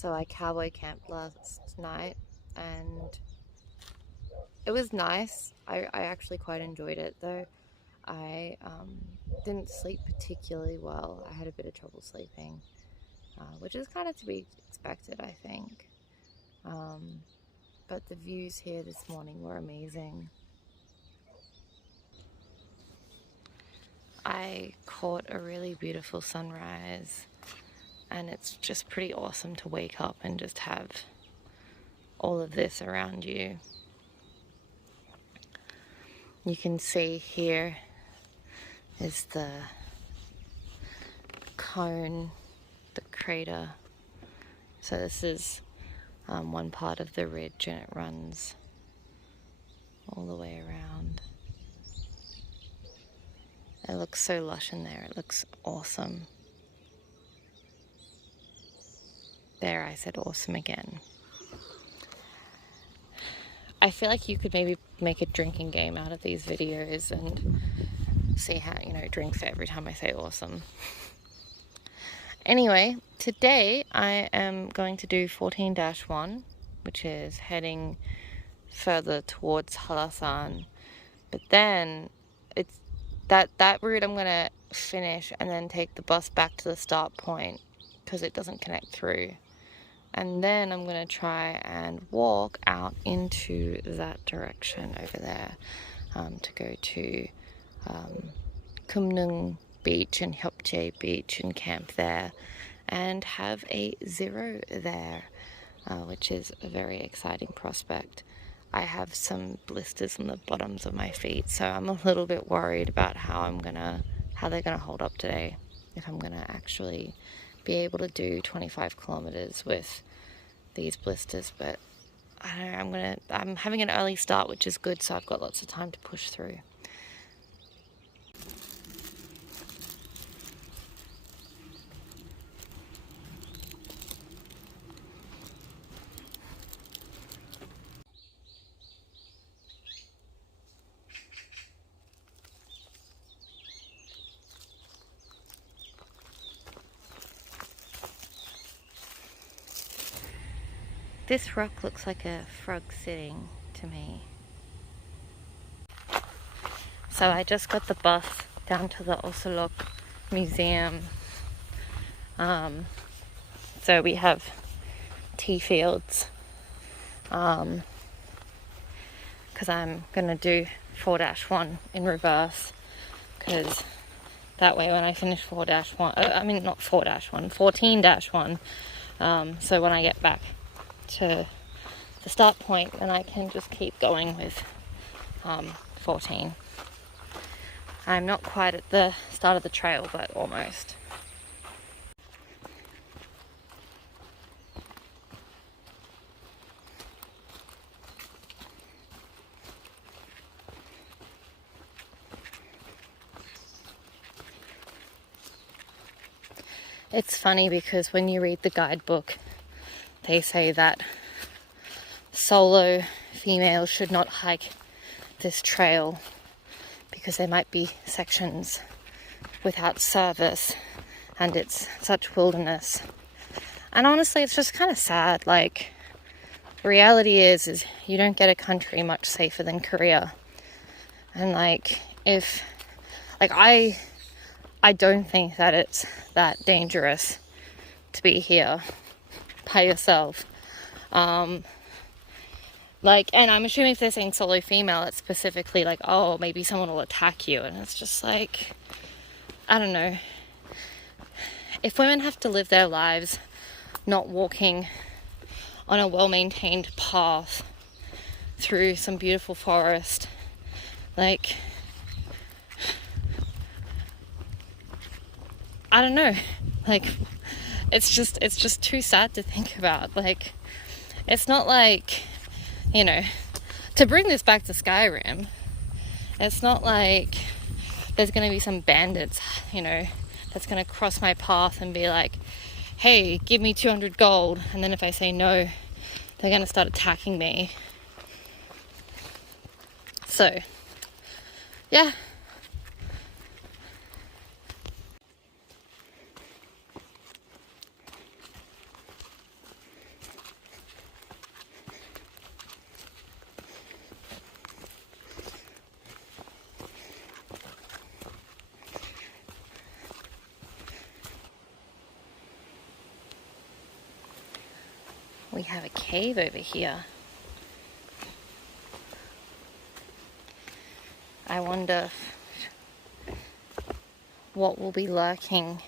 So I cowboy camped last night and it was nice. I actually quite enjoyed it, though. I didn't sleep particularly well. I had a bit of trouble sleeping, which is kind of to be expected, I think. But the views here this morning were amazing. I caught a really beautiful sunrise, and it's just pretty awesome to wake up and just have all of this around you. You can see here is the cone, the crater. So this is one part of the ridge, and it runs all the way around. It looks so lush in there. It looks awesome. There, I said awesome again. I feel like you could maybe make a drinking game out of these videos and see how, drink for every time I say awesome. Anyway, today I am going to do 14-1, which is heading further towards Halasan. But then it's that route I'm going to finish and then take the bus back to the start point because it doesn't connect through. And then I'm going to try and walk out into that direction over there to go to Kumnung Beach and Hyopje Beach and camp there and have a zero there, which is a very exciting prospect. I have some blisters on the bottoms of my feet, so I'm a little bit worried about how they're gonna hold up today, if I'm gonna actually be able to do 25 kilometers with these blisters. But I don't know, I'm having an early start, which is good, so I've got lots of time to push through. This rock looks like a frog sitting to me. So I just got the bus down to the Olle Museum. So we have tea fields. Because I'm going to do 4-1 in reverse. Because that way when I finish 14-1. So when I get back to the start point, then I can just keep going with 14. I'm not quite at the start of the trail, but almost. It's funny because when you read the guidebook, they say that solo females should not hike this trail because there might be sections without service and it's such wilderness. And honestly, it's just kind of sad. Like, reality is you don't get a country much safer than Korea. And I don't think that it's that dangerous to be here by yourself. And I'm assuming if they're saying solo female, it's specifically like, oh, maybe someone will attack you. And it's just like, I don't know. If women have to live their lives not walking on a well-maintained path through some beautiful forest, like, I don't know. Like, it's just too sad to think about. Like, it's not like, to bring this back to Skyrim, it's not like there's going to be some bandits, that's going to cross my path and be like, hey, give me 200 gold. And then if I say no, they're going to start attacking me. So, yeah. we have a cave over here. I wonder what will be lurking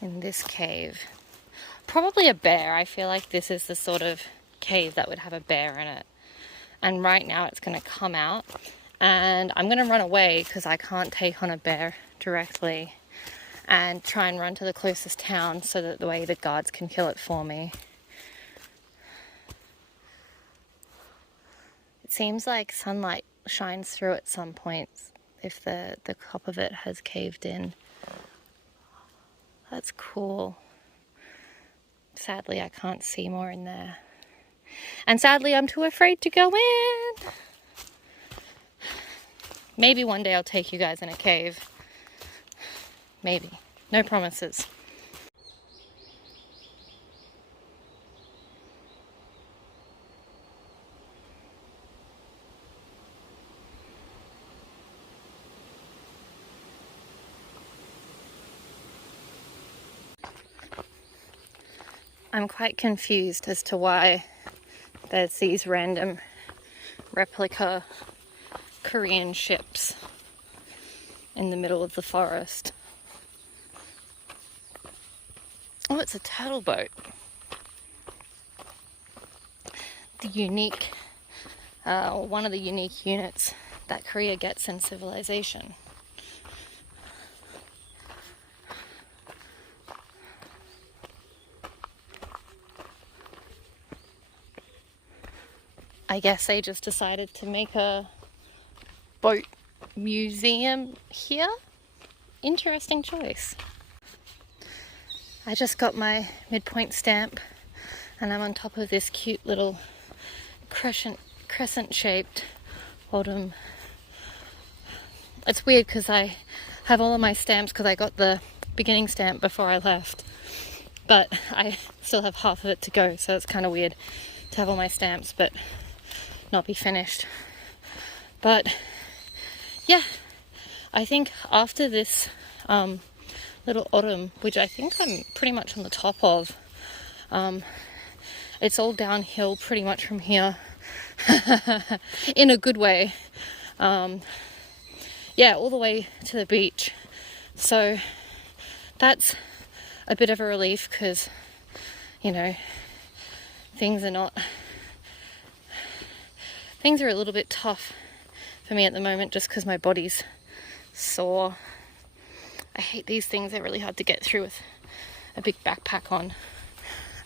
in this cave. Probably a bear. I feel like this is the sort of cave that would have a bear in it. And right now it's going to come out. And I'm going to run away because I can't take on a bear directly. And try and run to the closest town so that the way the guards can kill it for me. It seems like sunlight shines through at some points if the top of it has caved in. That's cool. Sadly, I can't see more in there. And sadly, I'm too afraid to go in. Maybe one day I'll take you guys in a cave. Maybe. No promises. I'm quite confused as to why there's these random replica Korean ships in the middle of the forest. Oh, it's a turtle boat. The unique, one of the unique units that Korea gets in civilization. I guess they just decided to make a boat museum here. Interesting choice. I just got my midpoint stamp and I'm on top of this cute little crescent shaped autumn. It's weird because I have all of my stamps because I got the beginning stamp before I left, but I still have half of it to go, so it's kind of weird to have all my stamps but not be finished. But yeah, I think after this little autumn, which I think I'm pretty much on the top of, it's all downhill pretty much from here in a good way. Yeah, all the way to the beach. So that's a bit of a relief because, you know, things are a little bit tough for me at the moment just because my body's sore. I hate these things. They're really hard to get through with a big backpack on.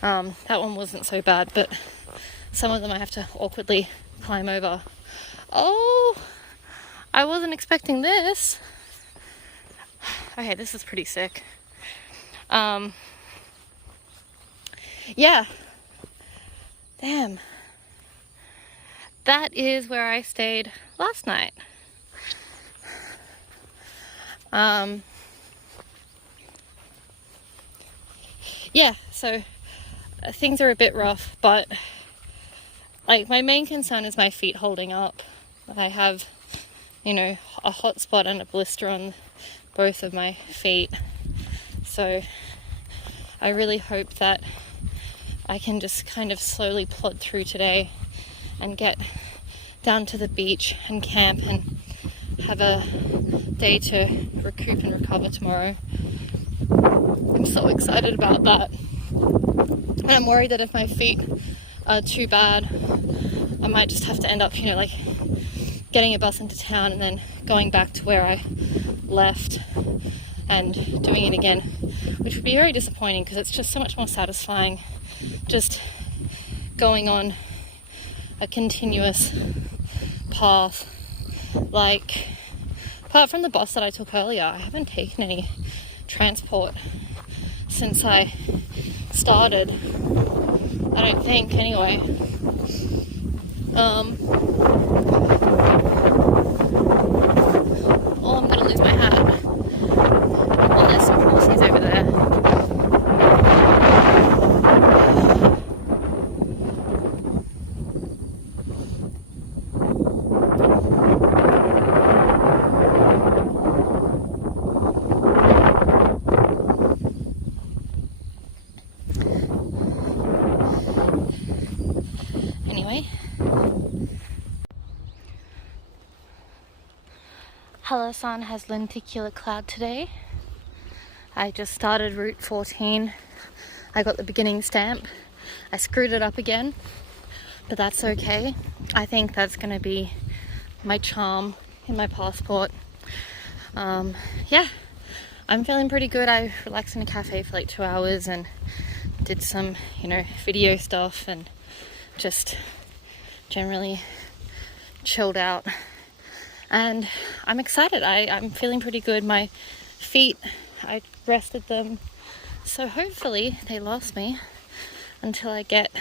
That one wasn't so bad, but some of them I have to awkwardly climb over. Oh, I wasn't expecting this. Okay, this is pretty sick. Yeah. Damn. That is where I stayed last night. Yeah, so things are a bit rough, but like my main concern is my feet holding up. I have, you know, a hot spot and a blister on both of my feet. So I really hope that I can just kind of slowly plod through today and get down to the beach and camp and have a day to recoup and recover tomorrow. I'm so excited about that. And I'm worried that if my feet are too bad, I might just have to end up, you know, like getting a bus into town and then going back to where I left and doing it again, which would be very disappointing because it's just so much more satisfying just going on a continuous path. Like, apart from the bus that I took earlier, I haven't taken any transport since I started. I don't think, anyway. Oh, I'm gonna lose my hat. Oh, there's some horses over there. Halasan has lenticular cloud today. I just started Route 14. I got the beginning stamp. I screwed it up again, but that's okay. I think that's going to be my charm in my passport. Yeah, I'm feeling pretty good. I relaxed in a cafe for like 2 hours and did some, video stuff and just generally chilled out. And I'm excited. I'm feeling pretty good. My feet, I rested them, so hopefully they last me until I get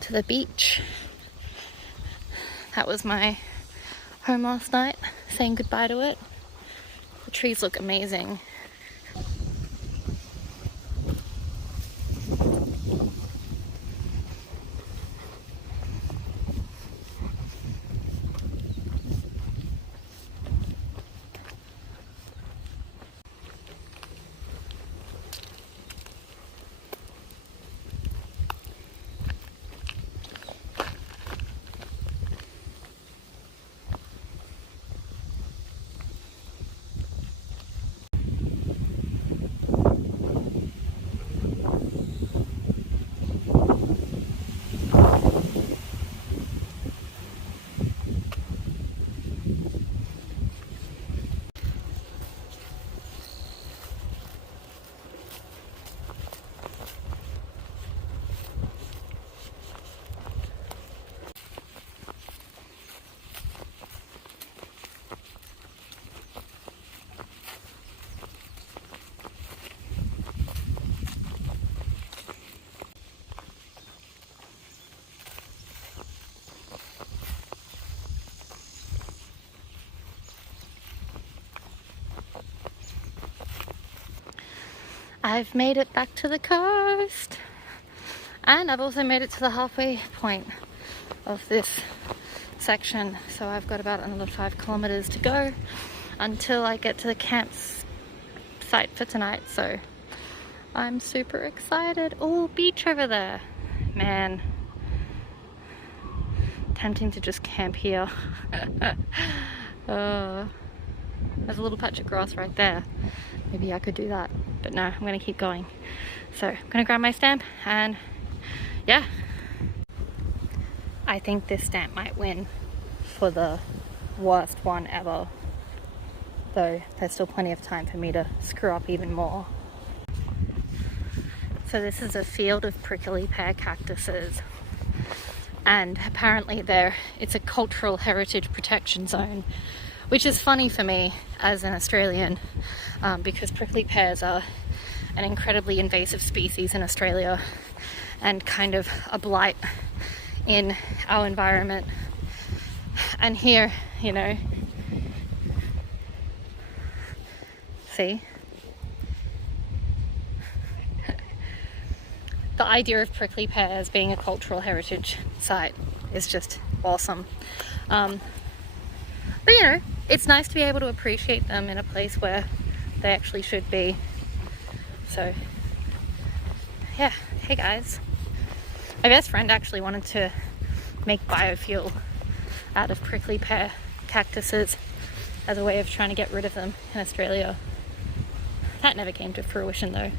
to the beach. That was my home last night, saying goodbye to it. The trees look amazing. I've made it back to the coast, and I've also made it to the halfway point of this section, so I've got about another 5 kilometers to go until I get to the campsite for tonight. So I'm super excited. Oh, beach over there, man. Tempting to just camp here. There's a little patch of grass right there. Maybe I could do that, but no, I'm gonna keep going. So I'm gonna grab my stamp, and yeah, I think this stamp might win for the worst one ever, though there's still plenty of time for me to screw up even more. So this is a field of prickly pear cactuses, and apparently it's a cultural heritage protection zone, which is funny for me as an Australian, because prickly pears are an incredibly invasive species in Australia and kind of a blight in our environment. And here, see? The idea of prickly pears being a cultural heritage site is just awesome. But it's nice to be able to appreciate them in a place where they actually should be. So yeah, hey guys. My best friend actually wanted to make biofuel out of prickly pear cactuses as a way of trying to get rid of them in Australia. That never came to fruition though.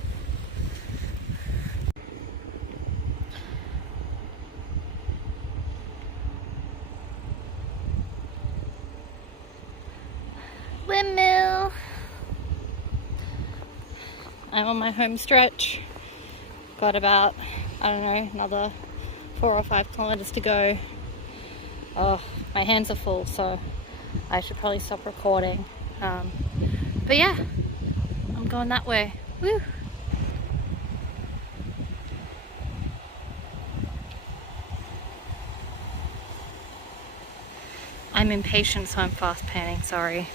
Windmill. I'm on my home stretch. Got about, another 4 or 5 kilometers to go. Oh, my hands are full, so I should probably stop recording. But yeah, I'm going that way. Woo! I'm impatient, so I'm fast panning, sorry.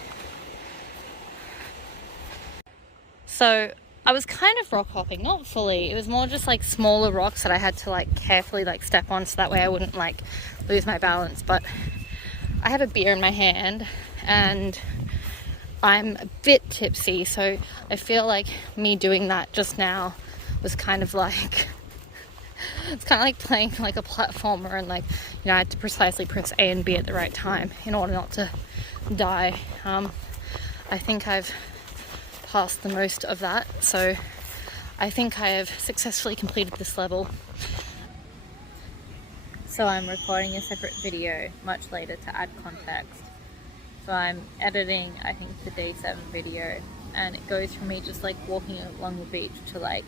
So I was kind of rock hopping, not fully. It was more just like smaller rocks that I had to carefully step on, so that way I wouldn't lose my balance. But I have a beer in my hand and I'm a bit tipsy, so I feel like me doing that just now was kind of It's kind of like playing like a platformer, and like, you know, I had to precisely press A and B at the right time in order not to die. I think I've passed the most of that, so I think I have successfully completed this level. So I'm recording a separate video much later to add context. So I'm editing, I think, the day 7 video, and it goes from me just like walking along the beach to like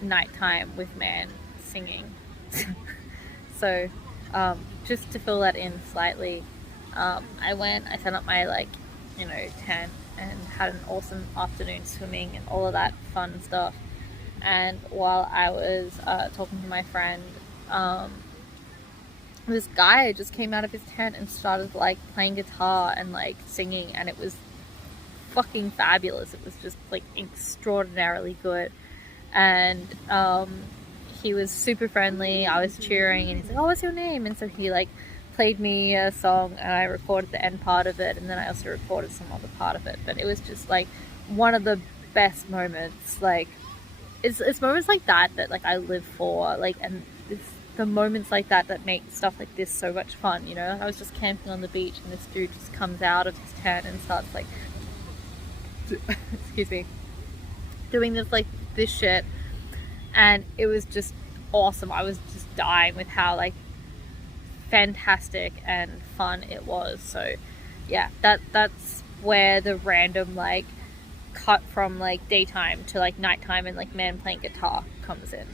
nighttime with man singing. So just to fill that in slightly, I set up my, like, you know, tent and had an awesome afternoon swimming and all of that fun stuff. And while I was talking to my friend, this guy just came out of his tent and started like playing guitar and like singing, and it was fucking fabulous. It was just like extraordinarily good. And he was super friendly. I was cheering, and he's like, "Oh, what's your name?" And so he like played me a song, and I recorded the end part of it, and then I also recorded some other part of it. But it was just like one of the best moments. Like it's moments like that like I live for, like, and it's the moments like that that make stuff like this so much fun, you know? I was just camping on the beach, and this dude just comes out of his tent and starts like excuse me, doing this shit, and it was just awesome. I was just dying with how like fantastic and fun it was. So yeah, that's where the random like cut from like daytime to like nighttime and like man playing guitar comes in.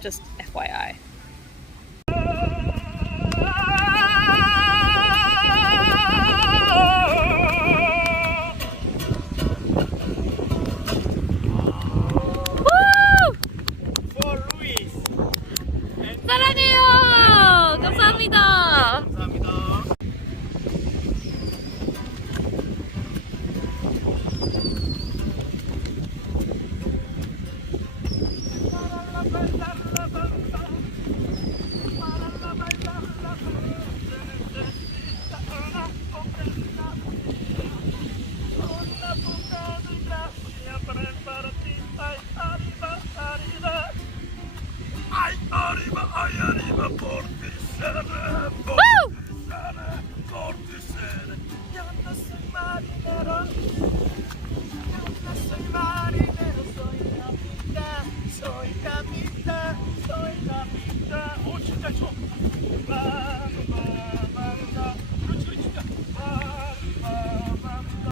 Just FYI. 사랑해요. 감사합니다. Ay, arriba por ti,